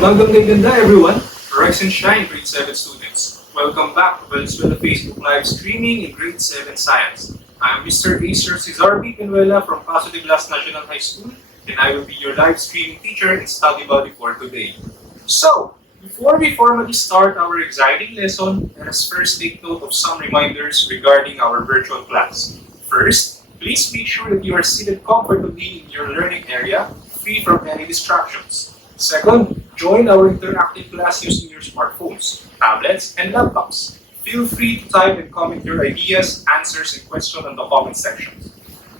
Magandang ganda everyone! Rise and shine, grade 7 students. Welcome back to Valenzuela Facebook Live streaming in grade 7 science. I'm Mr. Acer Cesar B. Penuela from Paso de Blas National High School, and I will be your live streaming teacher and study buddy for today. So, before we formally start our exciting lesson, let us first take note of some reminders regarding our virtual class. First, please make sure that you are seated comfortably in your learning area, free from any distractions. Second, join our interactive class using your smartphones, tablets, and laptops. Feel free to type and comment your ideas, answers, and questions on the comment section.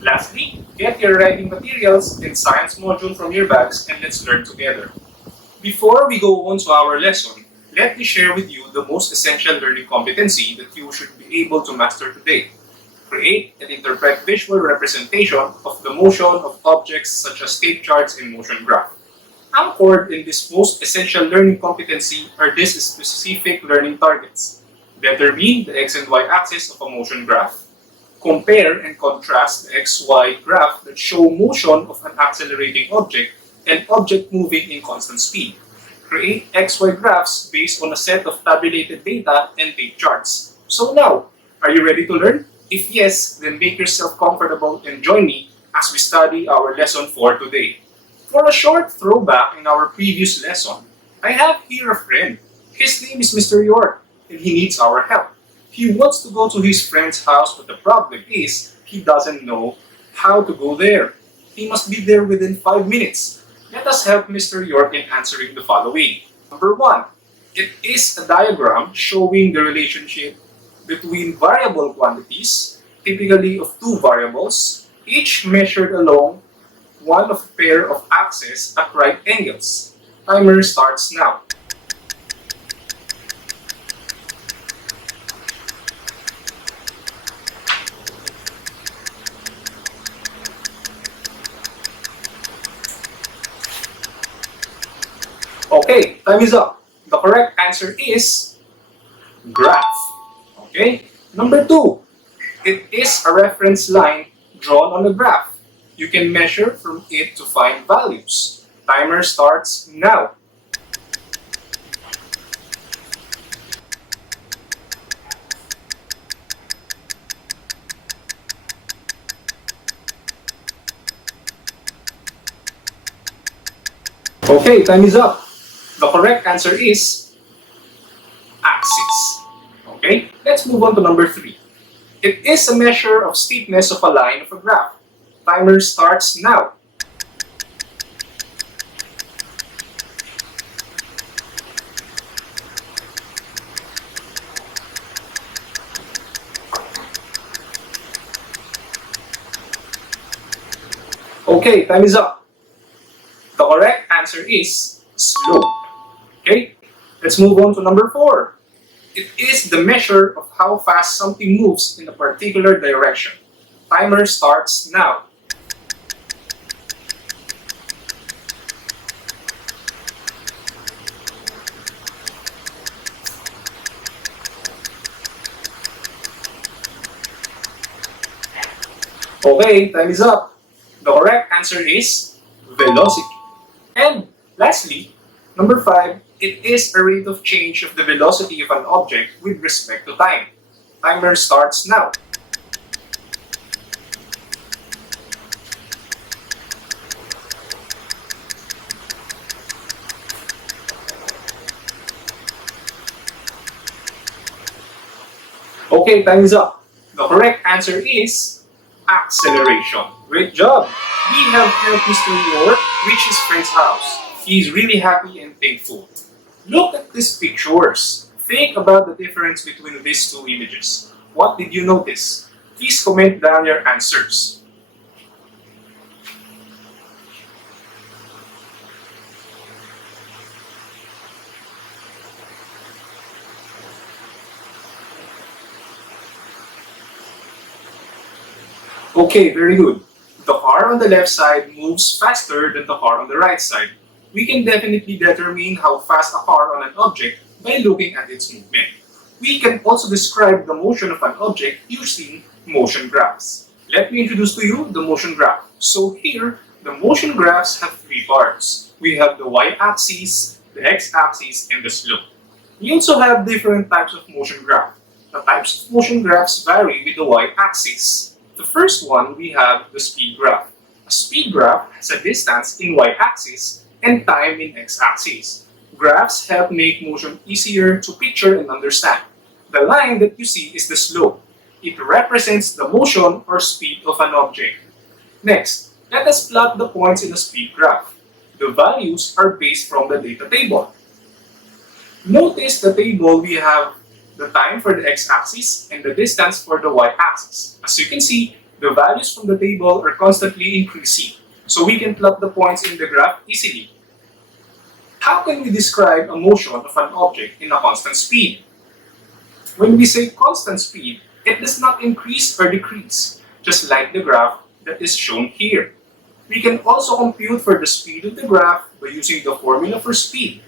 Lastly, get your writing materials and science module from your bags and let's learn together. Before we go on to our lesson, let me share with you the most essential learning competency that you should be able to master today. Create and interpret visual representation of the motion of objects such as tape charts and motion graph. Anchored in this most essential learning competency are these specific learning targets. Determine the x and y axis of a motion graph. Compare and contrast the x-y graph that show motion of an accelerating object and object moving in constant speed. Create x-y graphs based on a set of tabulated data and tape charts. So now, are you ready to learn? If yes, then make yourself comfortable and join me as we study our lesson for today. For a short throwback in our previous lesson, I have here a friend. His name is Mr. York, and he needs our help. He wants to go to his friend's house, but the problem is he doesn't know how to go there. He must be there within 5 minutes. Let us help Mr. York in answering the following. Number 1. It is a diagram showing the relationship between variable quantities, typically of two variables, each measured along one of a pair of axes at right angles. Timer starts now. Okay, time is up. The correct answer is graph. Okay, number 2. It is a reference line drawn on the graph. You can measure from it to find values. Timer starts now. Okay, time is up. The correct answer is axis. Okay, let's move on to number 3. It is a measure of steepness of a line of a graph. Timer starts now. Okay, time is up. The correct answer is slope. Okay, let's move on to number 4. It is the measure of how fast something moves in a particular direction. Timer starts now. Okay, time is up. The correct answer is velocity. And lastly, number 5, it is a rate of change of the velocity of an object with respect to time. Timer starts now. Okay, time is up. The correct answer is acceleration. Great job! We have helped Mr. York reach his friend's house. He's really happy and thankful. Look at these pictures. Think about the difference between these two images. What did you notice? Please comment down your answers. Okay, very good. The car on the left side moves faster than the car on the right side. We can definitely determine how fast a car on an object by looking at its movement. We can also describe the motion of an object using motion graphs. Let me introduce to you the motion graph. So here, the motion graphs have three parts. We have the y-axis, the x-axis, and the slope. We also have different types of motion graph. The types of motion graphs vary with the y-axis. The first one, we have the speed graph. A speed graph has a distance in y-axis and time in x-axis. Graphs help make motion easier to picture and understand. The line that you see is the slope. It represents the motion or speed of an object. Next, let us plot the points in a speed graph. The values are based from the data table. Notice the table, we have the time for the x-axis and the distance for the y-axis. As you can see, the values from the table are constantly increasing, so we can plot the points in the graph easily. How can we describe a motion of an object in a constant speed? When we say constant speed, it does not increase or decrease, just like the graph that is shown here. We can also compute for the speed of the graph by using the formula for speed.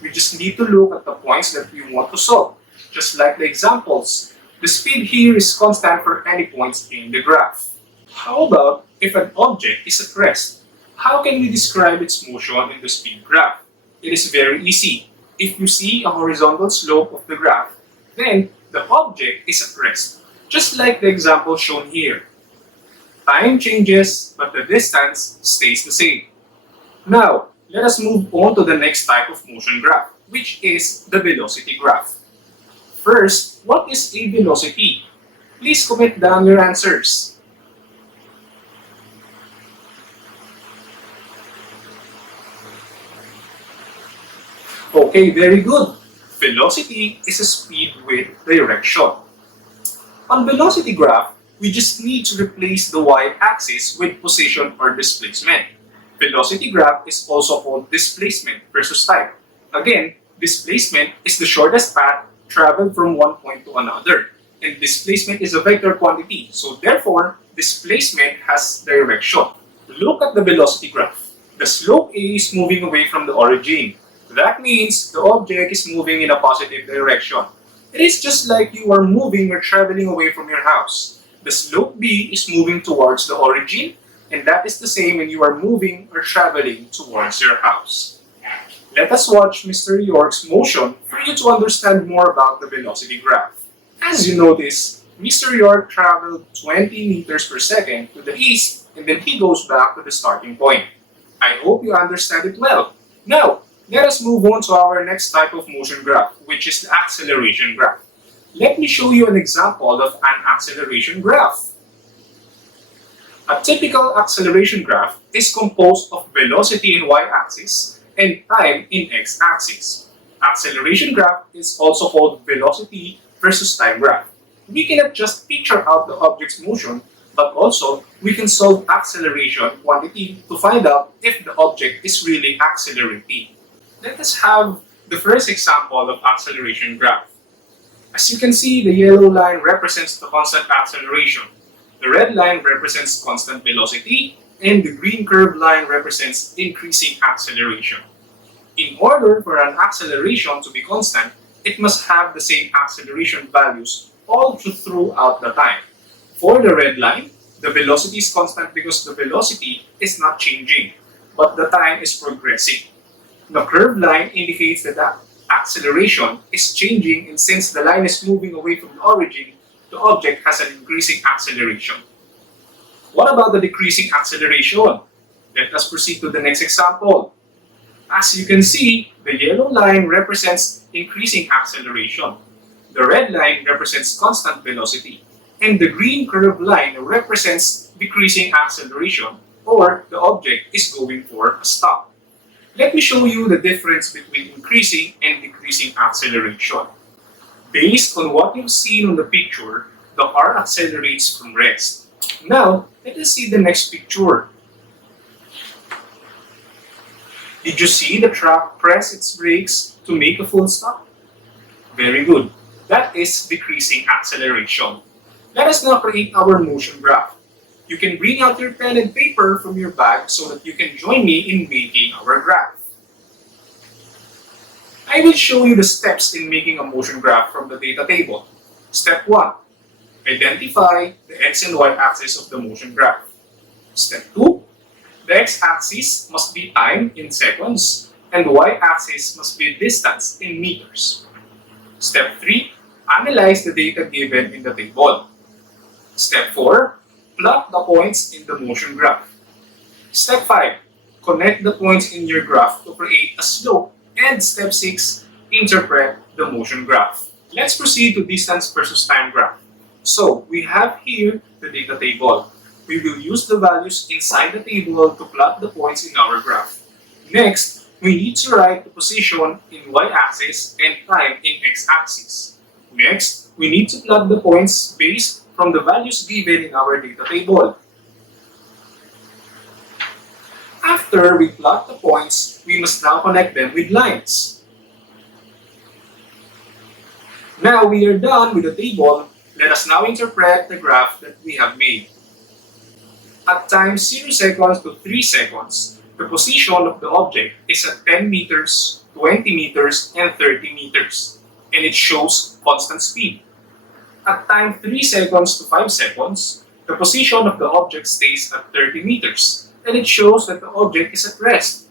We just need to look at the points that we want to solve. Just like the examples, the speed here is constant for any points in the graph. How about if an object is at rest? How can we describe its motion in the speed graph? It is very easy. If you see a horizontal slope of the graph, then the object is at rest, just like the example shown here. Time changes, but the distance stays the same. Now, let us move on to the next type of motion graph, which is the velocity graph. First, what is a velocity? Please comment down your answers. Okay, very good. Velocity is a speed with direction. On velocity graph, we just need to replace the y-axis with position or displacement. Velocity graph is also called displacement versus time. Again, displacement is the shortest path traveled from one point to another. And displacement is a vector quantity, so therefore, displacement has direction. Look at the velocity graph. The slope A is moving away from the origin. That means the object is moving in a positive direction. It is just like you are moving or traveling away from your house. The slope B is moving towards the origin, and that is the same when you are moving or traveling towards your house. Let us watch Mr. York's motion for you to understand more about the velocity graph. As you notice, Mr. York traveled 20 meters per second to the east, and then he goes back to the starting point. I hope you understand it well. Now, let us move on to our next type of motion graph, which is the acceleration graph. Let me show you an example of an acceleration graph. A typical acceleration graph is composed of velocity in y-axis and time in x-axis. Acceleration graph is also called velocity versus time graph. We cannot just picture out the object's motion, but also we can solve acceleration quantity to find out if the object is really accelerating. Let us have the first example of acceleration graph. As you can see, the yellow line represents the constant acceleration. The red line represents constant velocity, and the green curved line represents increasing acceleration. In order for an acceleration to be constant, it must have the same acceleration values all throughout the time. For the red line, the velocity is constant because the velocity is not changing, but the time is progressing. The curved line indicates that the acceleration is changing, and since the line is moving away from the origin, the object has an increasing acceleration. What about the decreasing acceleration? Let us proceed to the next example. As you can see, the yellow line represents increasing acceleration. The red line represents constant velocity, and the green curved line represents decreasing acceleration, or the object is going for a stop. Let me show you the difference between increasing and decreasing acceleration. Based on what you've seen on the picture, the car accelerates from rest. Now, let us see the next picture. Did you see the truck press its brakes to make a full stop? Very good. That is decreasing acceleration. Let us now create our motion graph. You can bring out your pen and paper from your bag so that you can join me in making our graph. I will show you the steps in making a motion graph from the data table. Step 1. Identify the x and y axis of the motion graph. Step 2. The x-axis must be time in seconds, and the y-axis must be distance in meters. Step 3. Analyze the data given in the table. Step 4. Plot the points in the motion graph. Step 5. Connect the points in your graph to create a slope. And Step 6. Interpret the motion graph. Let's proceed to distance versus time graph. So, we have here the data table. We will use the values inside the table to plot the points in our graph. Next, we need to write the position in y-axis and time in x-axis. Next, we need to plot the points based from the values given in our data table. After we plot the points, we must now connect them with lines. Now we are done with the table. Let us now interpret the graph that we have made. At time 0 seconds to 3 seconds, the position of the object is at 10 meters, 20 meters, and 30 meters, and it shows constant speed. At time 3 seconds to 5 seconds, the position of the object stays at 30 meters, and it shows that the object is at rest.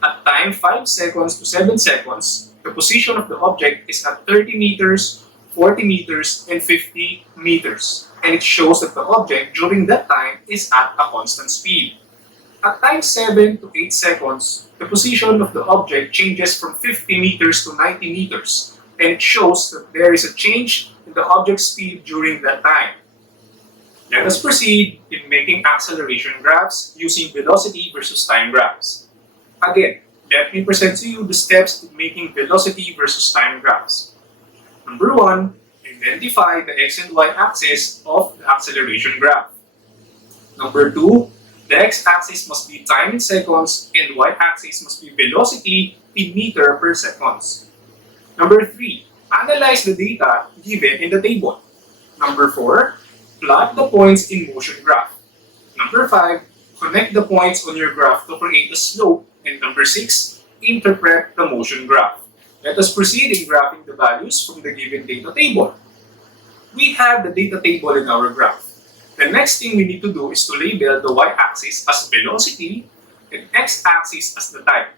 At time 5 seconds to 7 seconds, the position of the object is at 30 meters, 40 meters, and 50 meters, and it shows that the object during that time is at a constant speed. At time 7 to 8 seconds, the position of the object changes from 50 meters to 90 meters, and it shows that there is a change in the object's speed during that time. Let us proceed in making acceleration graphs using velocity versus time graphs. Again, let me present to you the steps in making velocity versus time graphs. Number 1, identify the x and y axis of the acceleration graph. Number 2, the x-axis must be time in seconds and y-axis must be velocity in meter per seconds. Number 3, analyze the data given in the table. Number 4, plot the points in motion graph. Number 5, connect the points on your graph to create a slope. And number 6, interpret the motion graph. Let us proceed in graphing the values from the given data table. We have the data table in our graph. The next thing we need to do is to label the y-axis as velocity and x-axis as the time.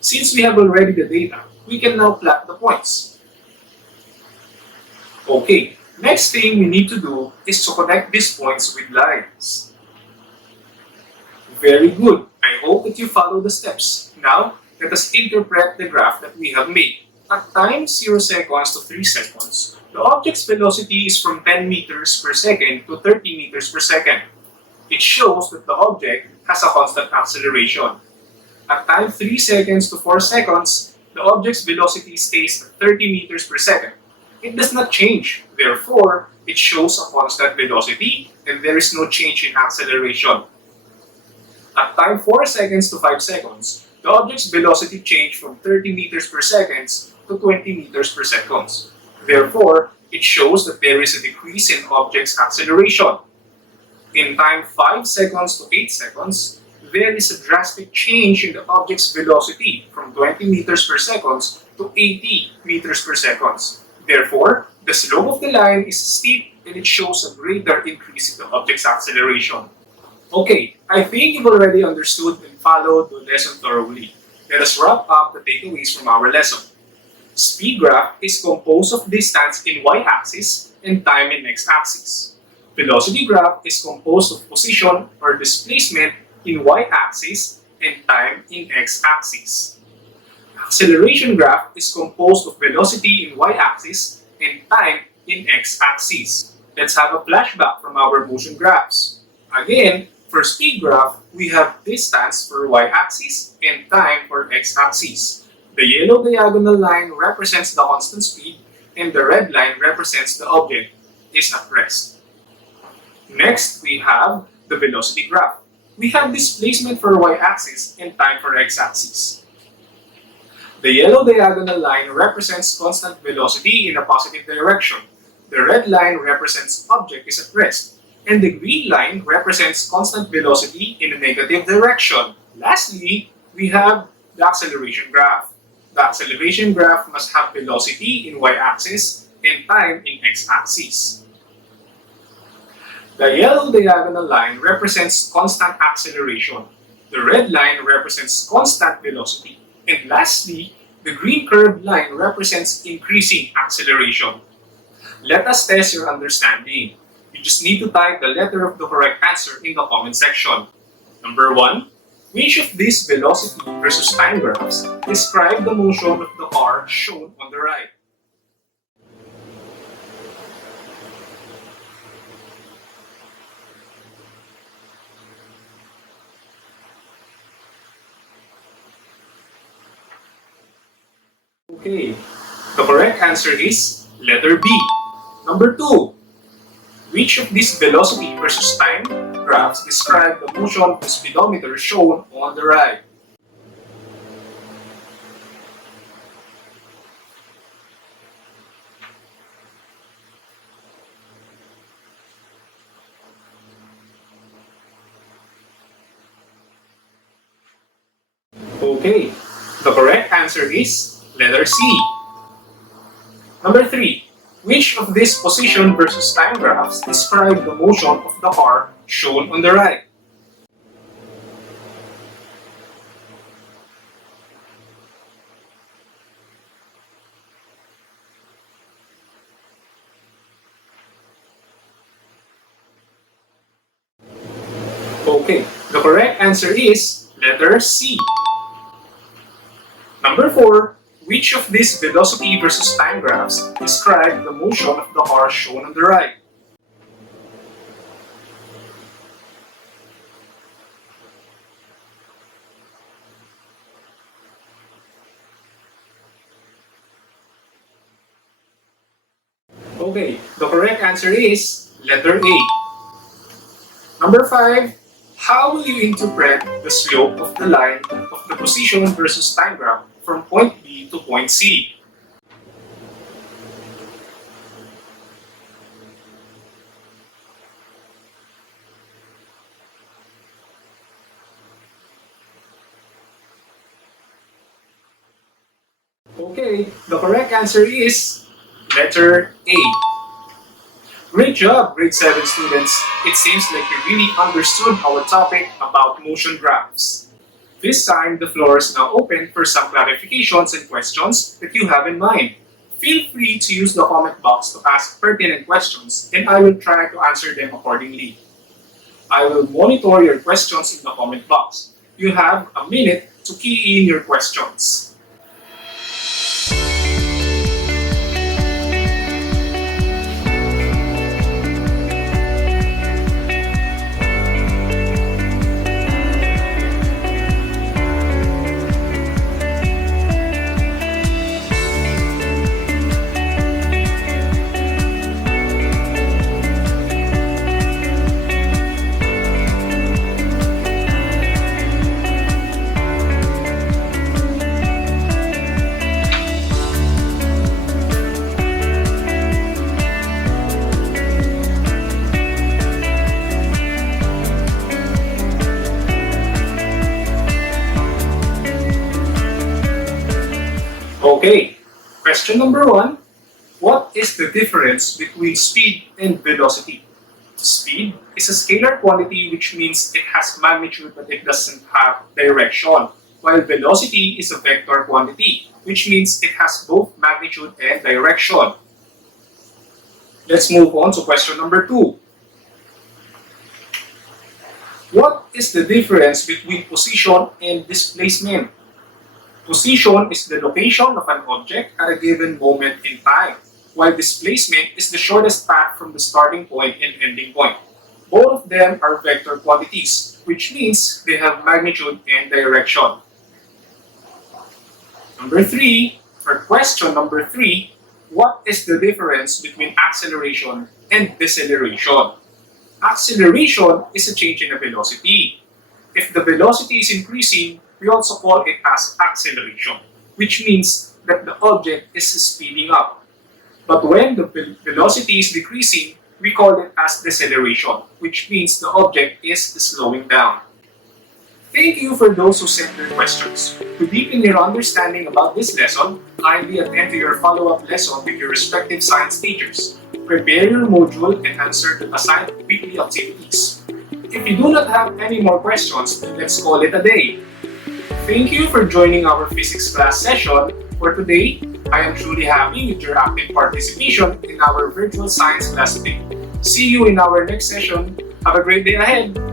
Since we have already the data, we can now plot the points. Okay, next thing we need to do is to connect these points with lines. Very good. I hope that you follow the steps. Now, let us interpret the graph that we have made. At time 0 seconds to 3 seconds, the object's velocity is from 10 meters per second to 30 meters per second. It shows that the object has a constant acceleration. At time 3 seconds to 4 seconds, the object's velocity stays at 30 meters per second. It does not change. Therefore, it shows a constant velocity and there is no change in acceleration. At time 4 seconds to 5 seconds, the object's velocity changed from 30 meters per second to 20 meters per second. Therefore, it shows that there is a decrease in object's acceleration. In time 5 seconds to 8 seconds, there is a drastic change in the object's velocity from 20 meters per second to 80 meters per second. Therefore, the slope of the line is steep and it shows a greater increase in the object's acceleration. Okay, I think you've already understood and followed the lesson thoroughly. Let us wrap up the takeaways from our lesson. Speed graph is composed of distance in y-axis and time in x-axis. Velocity graph is composed of position or displacement in y-axis and time in x-axis. Acceleration graph is composed of velocity in y-axis and time in x-axis. Let's have a flashback from our motion graphs. Again, for speed graph, we have distance for y-axis and time for x-axis. The yellow diagonal line represents the constant speed and the red line represents the object is at rest. Next, we have the velocity graph. We have displacement for y-axis and time for x-axis. The yellow diagonal line represents constant velocity in a positive direction. The red line represents object is at rest. And the green line represents constant velocity in a negative direction. Lastly, we have the acceleration graph. The acceleration graph must have velocity in y-axis and time in x-axis. The yellow diagonal line represents constant acceleration. The red line represents constant velocity. And lastly, the green curved line represents increasing acceleration. Let us test your understanding. You just need to type the letter of the correct answer in the comment section. Number 1. Which of these velocity versus time graphs describe the motion of the car shown on the right? Okay, the correct answer is letter B. Number 2. Which of these velocity versus time graphs describe the motion of the speedometer shown on the right? Okay, the correct answer is letter C. Number 3. Which of these position versus time graphs describe the motion of the car shown on the right? Okay, the correct answer is letter C. Number 4. Which of these velocity versus time graphs describe the motion of the car shown on the right? Okay, the correct answer is letter A. Number 5. How will you interpret the slope of the line of the position versus time graph from point B to point C? Okay, the correct answer is letter A. Great job, grade 7 students. It seems like you really understood our topic about motion graphs. This time, the floor is now open for some clarifications and questions that you have in mind. Feel free to use the comment box to ask pertinent questions and I will try to answer them accordingly. I will monitor your questions in the comment box. You have a minute to key in your questions. Okay, question number 1. What is the difference between speed and velocity? Speed is a scalar quantity which means it has magnitude but it doesn't have direction, while velocity is a vector quantity which means it has both magnitude and direction. Let's move on to question number 2. What is the difference between position and displacement? Position is the location of an object at a given moment in time, while displacement is the shortest path from the starting point and ending point. Both of them are vector quantities, which means they have magnitude and direction. Number 3, for question number 3, what is the difference between acceleration and deceleration? Acceleration is a change in the velocity. If the velocity is increasing, we also call it as acceleration, which means that the object is speeding up. But when the velocity is decreasing, we call it as deceleration, which means the object is slowing down. Thank you for those who sent their questions. To deepen your understanding about this lesson, kindly attend to your follow-up lesson with your respective science teachers. Prepare your module and answer the assigned weekly activities. If you do not have any more questions, let's call it a day. Thank you for joining our physics class session. For today, I am truly happy with your active participation in our virtual science class today. See you in our next session. Have a great day ahead!